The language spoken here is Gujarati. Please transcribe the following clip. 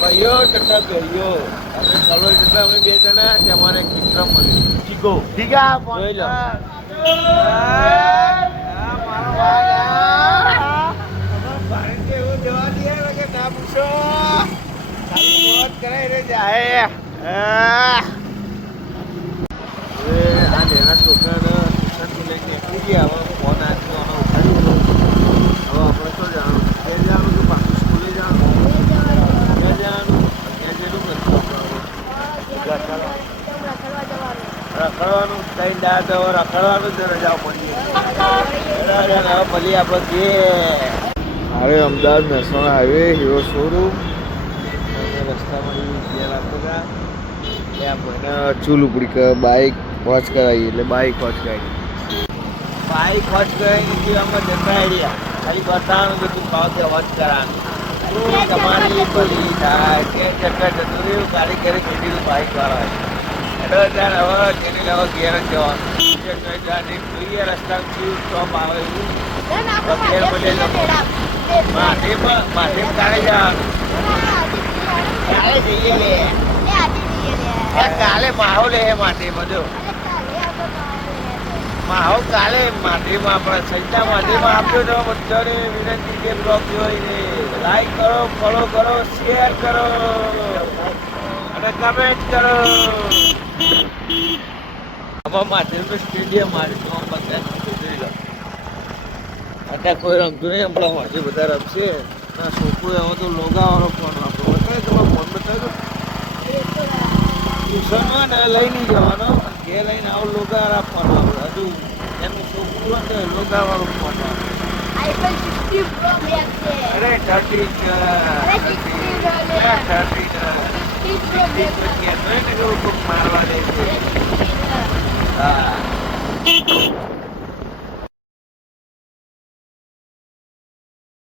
ભાઈઓ તથા ભાઈઓ અમે કલોલ જતા અમે બે જણા ત્યાં અમારે એક મિત્ર મળ્યો ચીકો ઠીક આ જોઈ લો. એવું જવા દે કે ના પૂછો કરાઈ રે જાય હવે આ નાના છોકરાને ટ્યુશન લઈને નીકળી ગયા હવે ફોન આવ્યો ઉઠાડી હવે આપણે તો જાણવું બે જવાનું કે પાછું સ્કૂલે જવાનું બે જવાનું ત્યાં જેનું કરશું રખડવાનું કઈ દાદ હવે રખડવાનું જ રજાઓ પડી હવે ભલી આપણે જે અરે Ahmedabad Mehsana highway hero showroom રસ્તામાં બે રાખતા હતા ત્યાં મને ચૂલ ઉપડી કે બાઇક વોચ કરાવી એટલે બાઇક વોચ કરાવી બાઇક વોચ કરાવીને જીવામાં જતા આઈડિયા ખાલી બતાવવાનું કે તું ભાવ ત્યાં વોચ કરાવવાનું તમારી ભલી થાય કે ચક્કર જતું રહ્યું ગાડી ઘરે કીધું બાઇક વાળા એટલે ત્યારે હવે જેની હવે ઘેર જ જવાનું જોઈએ રસ્તામાં ચીવ સ્ટોપ આવે એવું ઘેર બધે માથે કાઢી જવાનું કાલે જઈએ લે કાલે માહોલ હે માટે બધો માહોલ કાલે માટીમાં આપણે સંતા માટીમાં આપ્યો તો બધાને વિનંતી કે બ્લોગ જોઈને લાઈક કરો ફોલો કરો શેર કરો અને કમેન્ટ કરો આમાં માટીનું સ્ટેડિયમ મારી તો બધા જોઈ લો અત્યારે કોઈ રમતું નહીં આપણા માટી બધા રમશે ના છોકરો એવો તો લોગાવાળો ફોન વાપરો બતાવે તમારો ફોન બતાવ્યો ટ્યુશનમાં ને લઈ નહીં જવાનો ઘેર લઈને આવો લોગાવાળા ફોન વાપરો હજુ એનું છોકરું હોય ને લોગાવાળો ફોન વાપરો અરે 30 મારવા દે છે